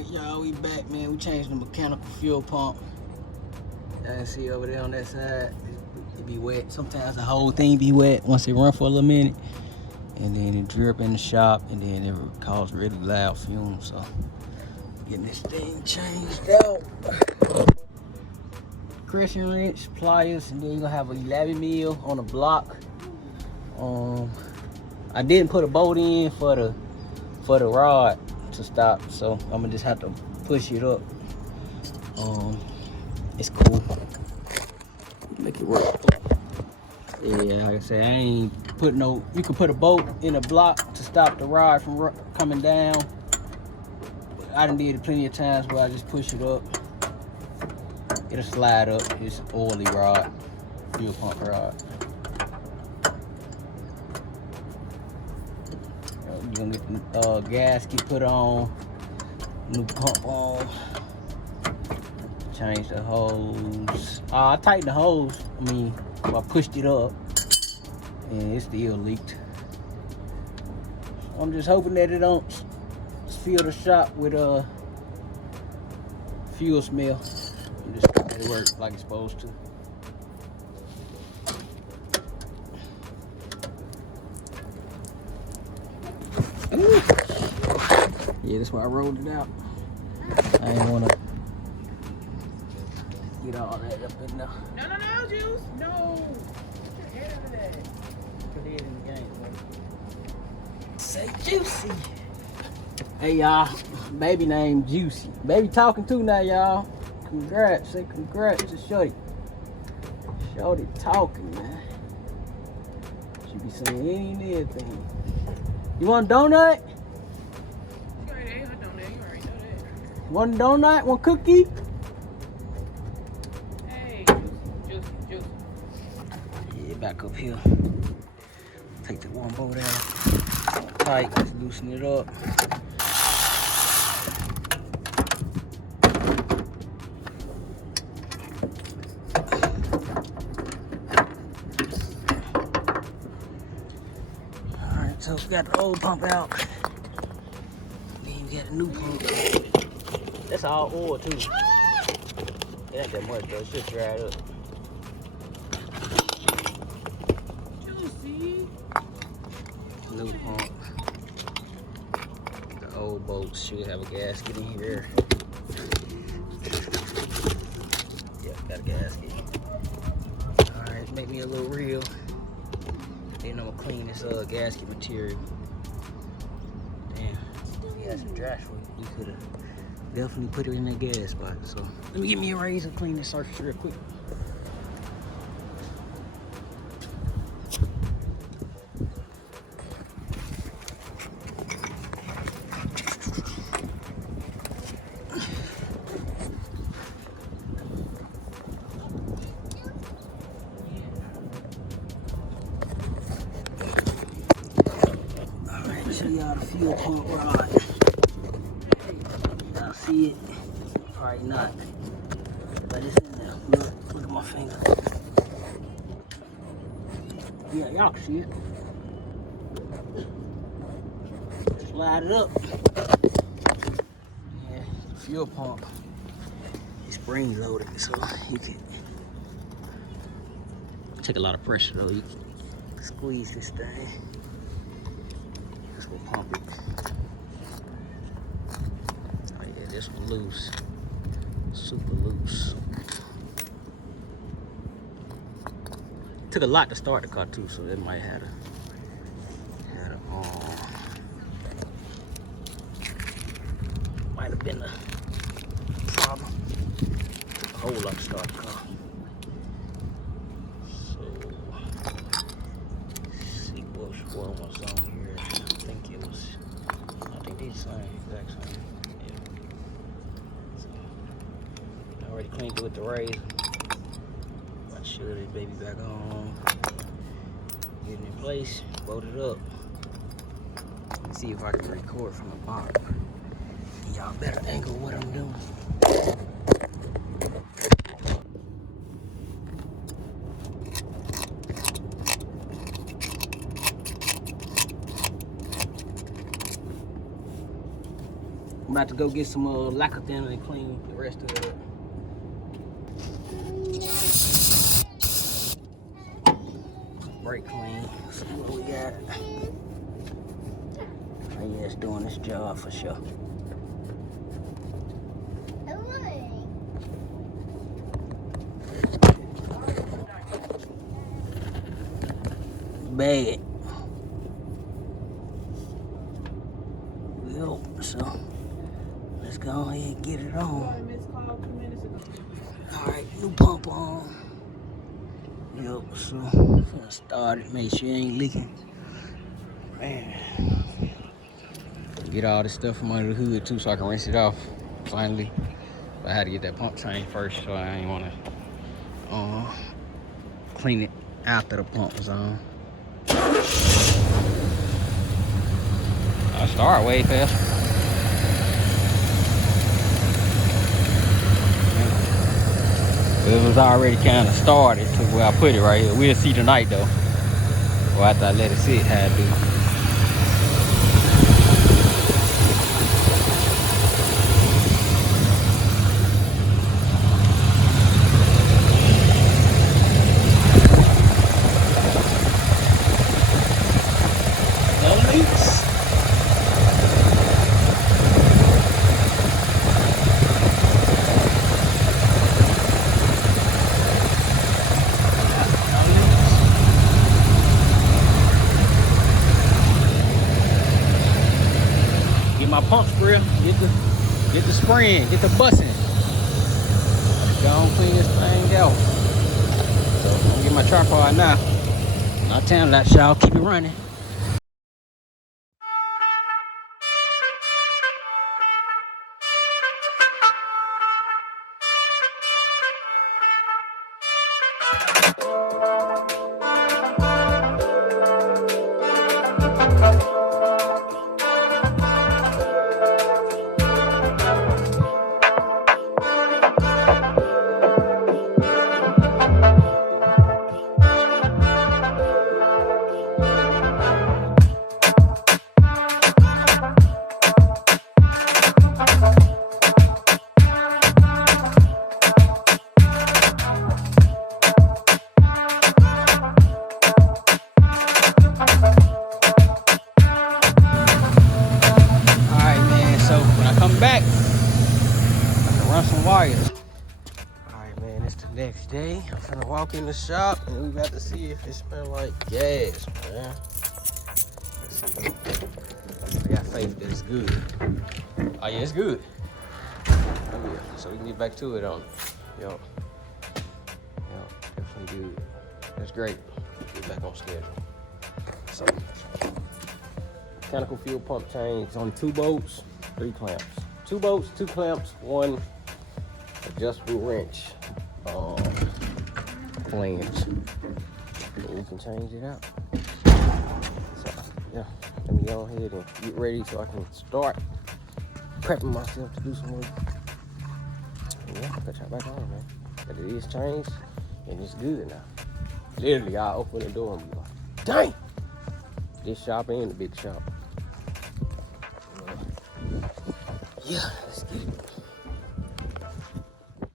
Alright, y'all, we back, man. We changed the mechanical fuel pump. Y'all can see over there on that side, it be wet. Sometimes the whole thing be wet once it run for a little minute. And then it drip in the shop, and then it cause really loud fumes. So, getting this thing changed out. Crescent wrench, pliers, and then you're gonna have a 11 mil on the block. I didn't put a bolt in for the rod to stop, so I'm gonna just have to push it up. It's cool. Make it work. Yeah, like I said, I ain't put no. You can put a bolt in a block to stop the rod from coming down. But I done did it plenty of times where I just push it up. It'll slide up. It's oily rod, fuel pump rod. You're gonna get the gasket put on, new pump on, change the hose. I tightened the hose. I pushed it up, and it still leaked. I'm just hoping that it don't fill the shop with fuel smell. I'm just hoping it works like it's supposed to. Yeah, that's why I rolled it out. I ain't wanna get all that up in there. No, Juice. No. Get your head out of that. Put it in the game, man. Say Juicy. Hey, y'all. Baby named Juicy. Baby talking too now, y'all. Congrats. Say congrats to Shorty. Shorty talking, man. She be saying any and everything. You want a donut? You already ate her donut. You already know that. Want a donut? Want a cookie? Hey, Juice. Yeah, back up here. Take the one bolt out. Tight, let's loosen it up. Alright, so we got the old pump out. Then we got a new pump. That's all oil too. It ain't that much though, it's just dried up. Juicy. New pump. The old bolts should have a gasket in here. Yep, got a gasket. Alright, make me a little reel. Then I'm gonna clean this gasket material. Damn, we had some dry sweet. We could have definitely put it in that gas spot. So let me get me a razor, clean this surface real quick. Show y'all the fuel pump rod. Y'all see it? Probably not. But it's in there. Look at my finger. Yeah, y'all can see it. Slide it up. Yeah, the fuel pump. It's spring loaded, so you can take a lot of pressure though. You can squeeze this thing. We'll pump it. Oh yeah, this one loose. Super loose. Took a lot to start the car too, so it might have might have been a problem. Took a whole lot to start the car. So see which one was on here. I think these same, exact same. Yeah. So, I already cleaned it with the razor. I should this baby back on. Get it in place, bolt it up. Let's see if I can record from the bottom. Y'all better angle what I'm doing. I'm about to go get some lacquer thinner and clean the rest of it up. Brake clean. See what we got. Oh yeah, it's doing its job for sure. Bad. Yep, so let's go ahead and get it on. Alright, new pump on. Yep, so I'm gonna start it, make sure it ain't leaking. Man. Get all this stuff from under the hood too so I can rinse it off finally. But I had to get that pump changed first, so I ain't wanna clean it after the pump was on. I start way faster. It was already kind of started to where I put it right here. We'll see tonight though. Or after I let it sit, how it do. My pump sprayer, get the spraying, get the bussing. Go on, clean this thing out. So I'm gonna get my tripod now. Not time lapse, y'all. Keep it running. Back, I can run some wires. Alright man, it's the next day. I'm gonna walk in the shop and we about to see if it smells like gas, man. Let's see. I got faith that it's good. Oh yeah, it's good. Oh yeah, so we can get back to it on it. Yo, definitely good. That's great. Get back on schedule. So, mechanical fuel pump change on 2 bolts, 3 clamps. 2 bolts, 2 clamps, 1 adjustable wrench flange. And you can change it out. So yeah, let me go ahead and get ready so I can start prepping myself to do some work. And yeah, I'll put y'all back on, man. But it is changed and it's good now. Literally, I open the door and be like, dang! This shop and the big shop. Yeah, let's get it.